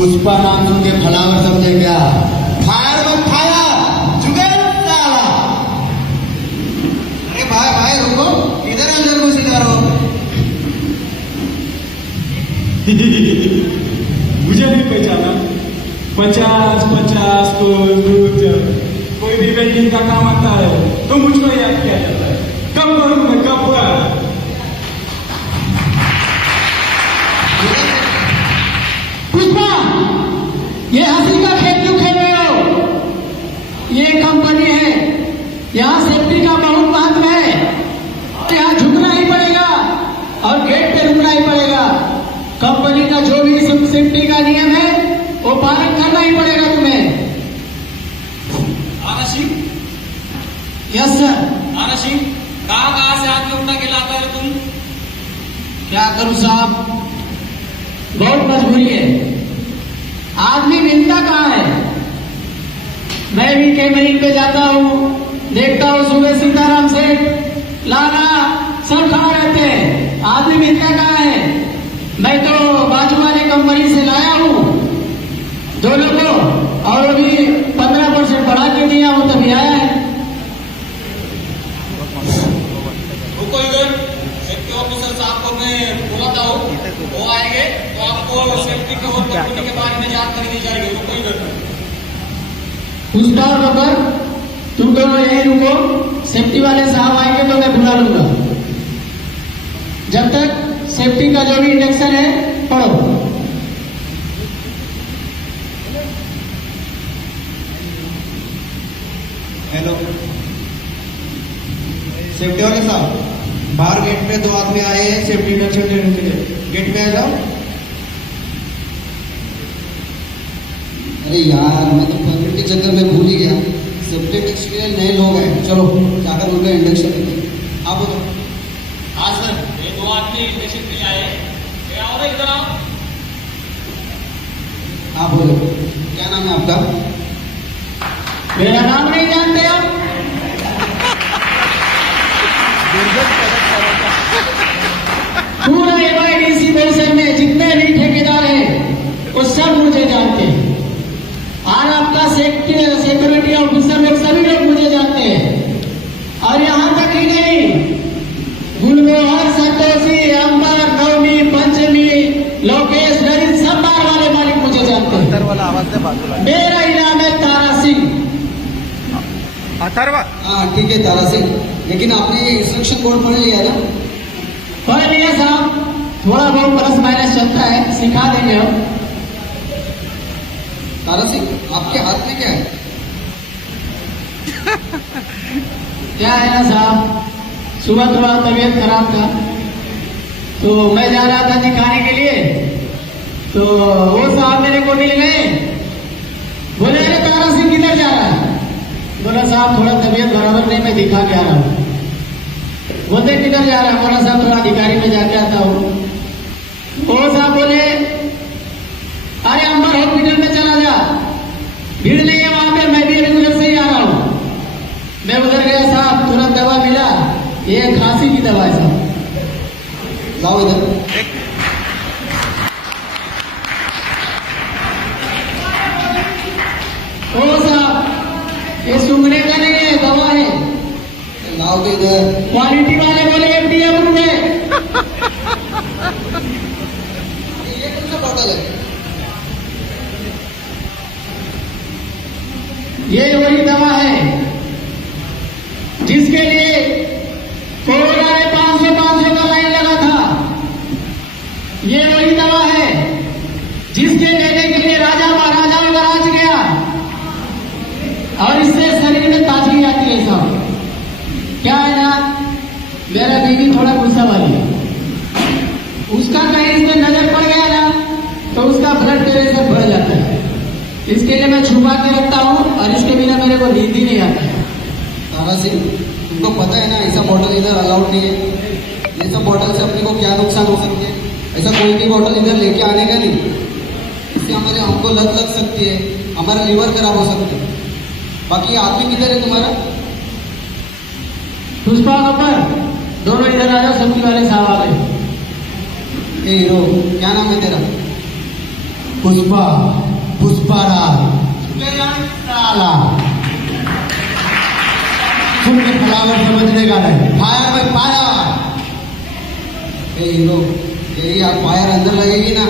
पुष्पा नाम सुन के फलावर समझे क्या? फायर मत खाया, जुगेड़ साला। अरे भाई भाई रुको, इधर अंदर घुस इधर हो। मुझे नहीं पहचाना। 50-50 कोई भी वेल्डिंग का काम आता है तो मुझको याद किया जाता है। कब करूँ मैं, कब हुआ? पुष्पा, ये हंसी का खेल क्यों खेल रहे हो? ये कंपनी है, यहाँ सेफ्टी का बहुत महत्व है। यहाँ झुकना ही पड़ेगा और गेट पे रुकना ही पड़ेगा। कंपनी का जो भी सेफ्टी का नियम है वो पालन करना ही पड़ेगा तुम्हें। आना सिंह, यस सर। आना सिंह, कहाँ से आदमी उठा के लाता है तुम? क्या करूं साहब, बहुत मजबूरी है। आदमी मिलता कहाँ है? मैं भी कैमरीन पे जाता हूँ, देखता हूँ सुबह सीताराम सेठ, लाला सब खड़ा रहते हैं। आदमी मिलता कहाँ है? मैं तो बाजू वाले कंपनी से लाया हूँ दोनों को, और अभी 15% बढ़ा के दिया हूँ, तभी आया है। रुको इधर, सेफ्टी ऑफिसर साहब को मैं बुलाता हूँ, वो आएंगे तो आपको सेफ्टी के और कंपनी के बारे में जानकारी दी जाएगी। रुको इधर। पुष्पा और बकर, तुम दोनों यहीं रुको, सेफ्टी वाले साहब आएंगे तो मैं बुला लूंगा। जब तक सेफ्टी का जो भी इंडक्शन है पढ़ो। हेलो सेफ्टी वाले साहब, बाहर गेट पे 2 आदमी आए हैं सेफ्टी इंडक्शन देने के लिए। गेट पे आ जाओ। अरे यार, मैं तो परमिट के चक्कर में भूल ही गया। सेफ्टी इंडक्शन के लिए नए लोग हैं, चलो जाकर उनका इंडक्शन देते। आप बोलो। हाँ सर, ये 2 आदमी इंडक्शन के लिए आए। ये आओ ना, इधर आओ। आप बोलो, क्या नाम है आपका? मेरा नाम नहीं जानते आप? पूरा एमआईडीसी परिसर में जितने भी ठेकेदार हैं वो सब मुझे जानते हैं, और आपका सिक्योरिटी ऑफिसर लोग सभी लोग मुझे जानते हैं। और यहाँ तक ही नहीं, गुलमोहर, संतोषी, अंबर, नवमी, पंचमी, लोकेश, नरेंद्र, सब बार वाले मालिक मुझे जानते हैं। वाला आवाज दे बाजूला। मेरा इनाम है तारा सिंह। अथर्वा, हाँ ठीक है तारा सिंह, लेकिन आपने इंस्ट्रक्शन बोर्ड पढ़ लिया ना? पढ़ लिया साहब, थोड़ा बहुत प्लस माइनस चलता है, सिखा देंगे हम। तारा सिंह, आपके हाथ में क्या है? क्या है ना साहब, सुबह थोड़ा तबीयत खराब था तो मैं जा रहा था दिखाने के लिए, तो वो साहब मेरे को मिल गए, बोले अरे तारा सिंह किधर जा रहा है? बोला साहब थोड़ा तबीयत बराबर नहीं, मैं दिखा के आ रहा हूँ। बोलते किधर जा रहा है? बोला साहब थोड़ा अधिकारी में जाके आता हूँ। वो साहब बोले अरे अंबर हॉस्पिटल में चला जा, भीड़ नहीं है वहां पे, मैं भी अभी उधर से ही आ रहा हूँ। मैं उधर गया साहब, तुरंत दवा मिला, ये खांसी की दवा है साहब। लाओ इधर। ओ साहब, ये सूंघने का नहीं है, दवा है। लाओ तो इधर। क्वालिटी वाले बोले एफडीए अप्रूव है। ये कौन सा बॉटल है? ये वही दवा है जिसके लिए कोरोना में 500 का लाइन लगा था। ये वही दवा है जिसके लेने के लिए राजा महाराजाओं का राज गया, और इससे शरीर में ताजगी आती है साहब। क्या है ना, मेरा बीवी थोड़ा गुस्सा वाली है, उसका कहीं इसमें नजर पड़ गया ना तो उसका ब्लड प्रेशर बढ़ जाता है। इसके लिए मैं छुपा के रखता हूँ, और इसके बिना मेरे को नींद ही नहीं आता है। तारा सिंह, तुमको पता है ना ऐसा बॉटल इधर अलाउड नहीं है। ये सब बॉटल से अपने को क्या नुकसान हो सकती है? ऐसा कोई भी बॉटल इधर लेके आने का नहीं, इससे हमारे हमको लत लग सकती है, हमारा लीवर खराब हो सकता है। बाकी आदमी किधर है तुम्हारा? पुष्पा कपर, दोनों इधर आ जाओ, सब्जी वाले साहब आ गए। ए हीरो, क्या नाम है तेरा? पुष्पा पुष्पाराज साला सुन के फ्लावर समझने का नहीं, फायर में फायर। ए हीरो, तेरी आप फायर अंदर लगेगी ना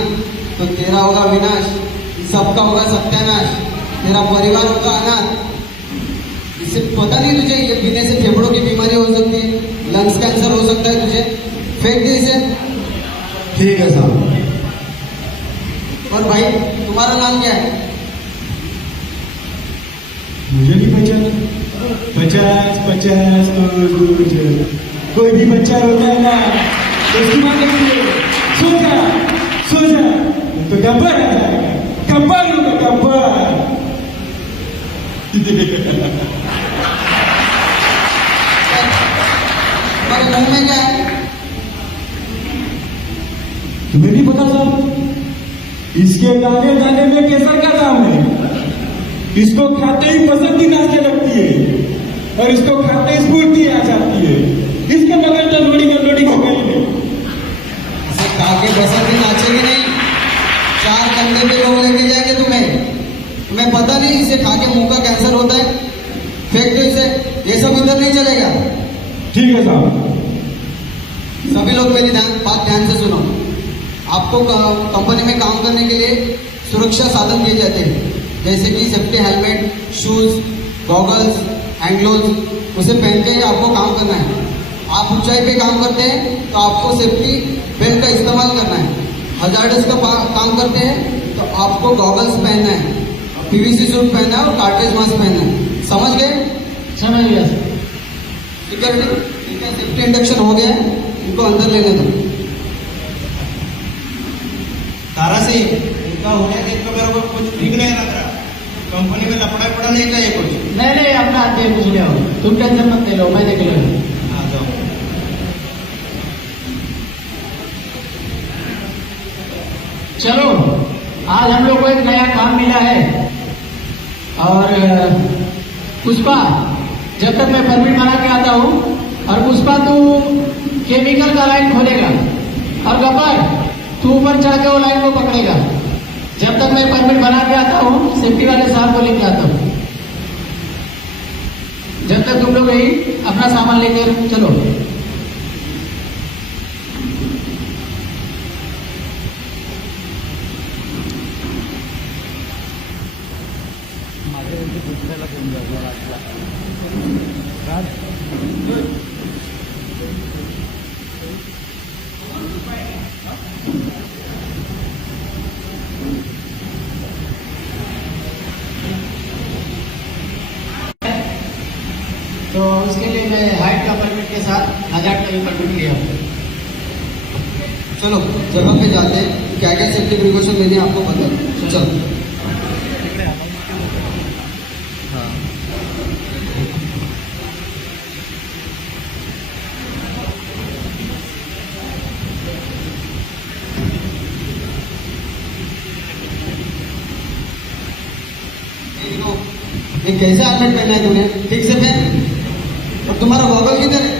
तो तेरा होगा विनाश, सबका होगा सत्यानाश, तेरा परिवार होगा अनाथ। इससे पता नहीं तुझे ये पीने से फेफड़ों की बीमारी हो सकती है, लंग्स कैंसर हो सकता है तुझे, फेंक दे इसे। ठीक है साहब। और भाई तुम्हारा नाम क्या है? मुझे नहीं पहचाना। 50 कोई भी बच्चा रोता है ना तो उसकी माँ कहती है सो जा तो गब्बर आ जाएगा, गब्बर होगा गब्बर। तुम्हारे मुंह में क्या है? तुम्हें नहीं पता साहब, इसके दाने दाने में केसर का दाम है। इसको खाते ही पसंद ही नाचने लगती है और इसको खाते ही स्फूर्ति आ जाती है। इसके बगैर तो लोड़ी को गई नहीं। इसे खा के बसंत नाचेगी नहीं, 4 कंधे पे लोग लेके जाएंगे तुम्हें पता नहीं इसे खा के मुंह का कैंसर होता है, फेंक दो इसे, ये सब इधर नहीं चलेगा। ठीक है साहब। सभी लोग मेरी बात ध्यान से सुनो। आपको कंपनी में काम करने के लिए सुरक्षा साधन दिए जाते हैं, जैसे कि safety helmet, shoes, goggles, hand gloves, उसे पहन के ही आपको काम करना है। आप ऊंचाई पे काम करते हैं तो आपको सेफ्टी बेल्ट का इस्तेमाल करना है। हजार्डस का काम करते हैं तो आपको गॉगल्स पहनना है, पीवीसी सूट पहनना है और कार्ट्रिज मास्क पहनना है। समझ गए? समझ गया। सिक्योरिटी, इनका सेफ्टी इंडक्शन हो गया है, इनको अंदर लेने दो। तारा सिंह, इनका होने देख कर मेरे को कुछ ठीक नहीं लग रहा। कंपनी में लपड़ा पड़ा नहीं चाहिए कुछ। नहीं अपना आते कुछ ले आओ, तुम टेंशन मत ले लो, मैं देख लूंगा। आ जाओ। चलो, आज हम लोग को एक नया काम मिला है और पुष्पा, जब तक मैं परमिट बना के आता हूँ, और पुष्पा तू केमिकल का लाइन खोलेगा और गब्बर तू ऊपर चढ़ के वो लाइन को पकड़ेगा। जब तक मैं परमिट बना के आता हूँ, सेफ्टी वाले साहब को लेके आता हूँ। जब तक तुम लोग यही अपना सामान लेकर चलो। तो उसके लिए मैं हाइट का परमिट के साथ 1000 का भी परमिट लिया हूँ। चलो जगह पे जाते हैं, क्या क्या सेफ्टी प्रिकॉशन लेने हैं आपको पता है। चलो ये कैसा हेलमेट पहना है तूने? ठीक से पहन। और तुम्हारा गॉगल किधर है?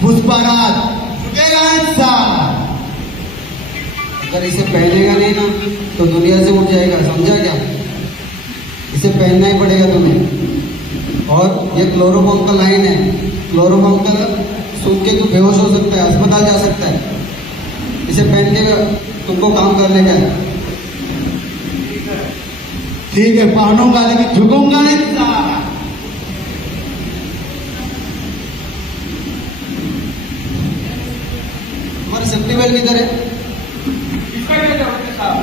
पुष्पाराज अगर इसे पहनेगा नहीं ना तो दुनिया से उठ जाएगा, समझा क्या? इसे पहनना ही पड़ेगा तुम्हें। और ये क्लोरोफॉर्म का लाइन है, क्लोरोफॉर्म का सूख के तू बेहोश हो सकता है, अस्पताल जा सकता है। इसे पहन के तुमको काम करने का है। ठीक है, पहनूंगा लेकिन झुकूंगा नहीं। तुम्हारा सेफ्टी बेल्ट किधर है? इसका क्या जरूरत है साहब?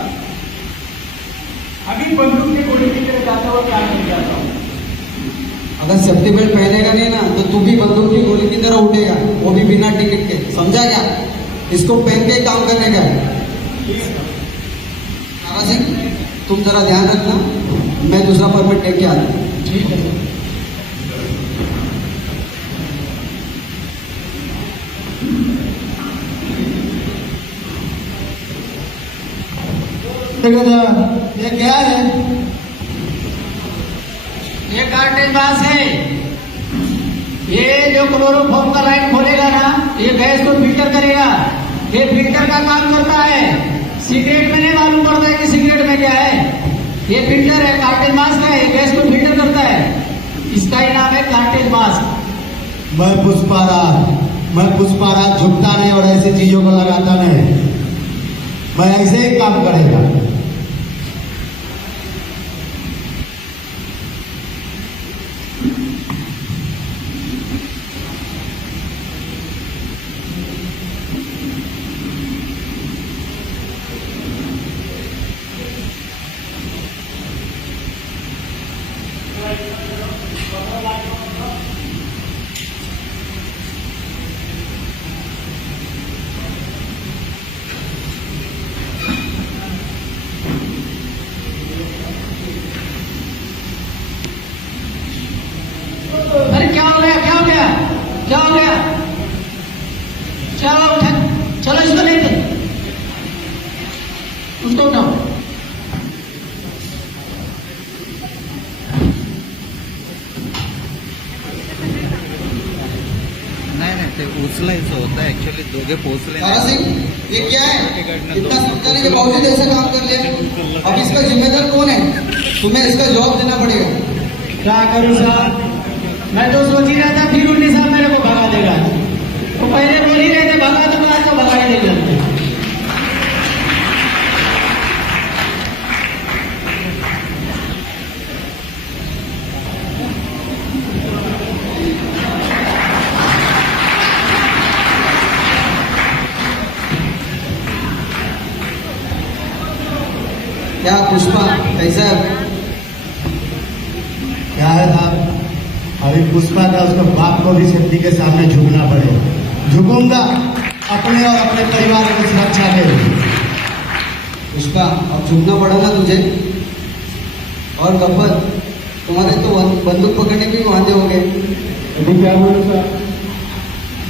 अभी बंदूक के गोली की तरह जाता हुआ क्या नहीं जाता हूँ। अगर सेफ्टी बेल्ट पहनेगा नहीं ना तो तू भी बंदूक की गोली की तरह उठेगा, वो भी बिना टिकट के, समझा क्या? इसको पहन के काम करने का है। तारा सिंह, तुम जरा ध्यान रखना, मैं दूसरा परमिट लेके आता हूँ। ठीक है। ये क्या है? ये कार्टेज बास है। ये जो क्लोरोफॉर्म का लाइन खोलेगा ना, ये गैस को फिल्टर करेगा। ये फिल्टर का काम करता है। सिगरेट में नहीं मालूम पड़ता है कि सिगरेट में क्या है। ये फिल्टर है, कार्टेज मास्क है, ये गैस को फिल्टर करता है। इसका ही नाम है कार्टेज मास्क। मैं पुष्पाराज झुकता नहीं और ऐसी चीजों को लगाता नहीं। मैं ऐसे ही काम करेगा। अरे क्या हो गया, क्या हो गया, क्या हो गया? चलो उठा, चलो इसको ले दो, उसको उठाओ। नाही ते उचलायचं होतं ऍक्च्युअली दोघे पोहोचले तारा सिंह, ये क्या है? इतना समझा नहीं के बावजूद ऐसा काम कर लिया। अब इसका जिम्मेदार कौन है? तुम्हें इसका जवाब देना पड़ेगा। क्या करूं साहब, मैं तो सोच ही रहा था फिर उन्नी साहब मेरे को भगा देगा। तो पहले बोल ही रहे थे भगा, तो आज तो भगा ही देगा। क्या पुष्पा, कैसा है? क्या है साहब, अभी पुष्पा का उसका बाप को भी सेफ्टी के सामने झुकना पड़ेगा। झुकूंगा अपने और अपने परिवार की सुरक्षा के लिए। पुष्पा, अब झुकना पड़ा ना तुझे। और गब्बर, तुम्हारे तो बंदूक पकड़ने के भी वादे हो गए। अभी क्या बोलूं साहब,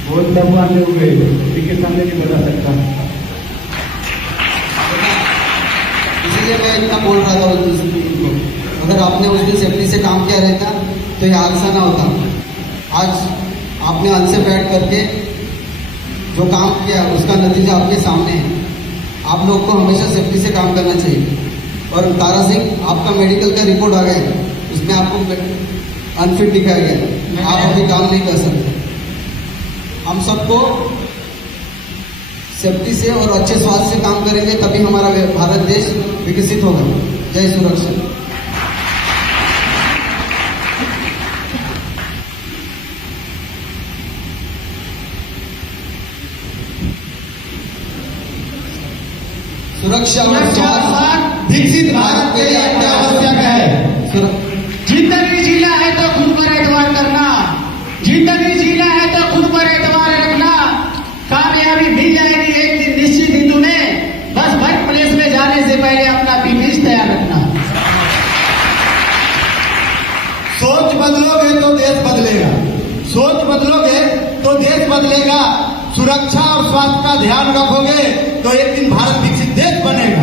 बहुत दम वाले हो गए, किसी के सामने नहीं बता सकता। इसीलिए मैं इतना बोल रहा था उस दिन को। अगर आपने उस दिन सेफ्टी से काम किया रहता तो ये हादसा ना होता। आज आपने हल से बैठ करके जो काम किया उसका नतीजा आपके सामने है। आप लोग को हमेशा सेफ्टी से काम करना चाहिए। और तारा सिंह, आपका मेडिकल का रिपोर्ट आ गया, उसमें आपको अनफिट दिखाया गया, आप अभी काम नहीं कर सकते। हम सबको सेफ्टी से और अच्छे स्वास्थ्य से काम करेंगे, तभी हमारा भारत देश विकसित होगा। जय सुरक्षा। सुरक्षा और स्वास्थ्य विकसित भारत के लिए अत्यावश्यक है। जिंदगी जीना है तो खुद पर एतबार करना, जिंदगी जीना है तो खुद पर एतबार रखना। कामयाबी मिल जाएगी एक दिन निश्चित ही तुम्हें। बस वर्क प्लेस में जाने से पहले अपना पीपीज तैयार रखना। सोच बदलोगे तो देश बदलेगा, सोच बदलोगे तो देश बदलेगा। सुरक्षा और स्वास्थ्य का ध्यान रखोगे तो एक दिन भारत विकसित देश बनेगा।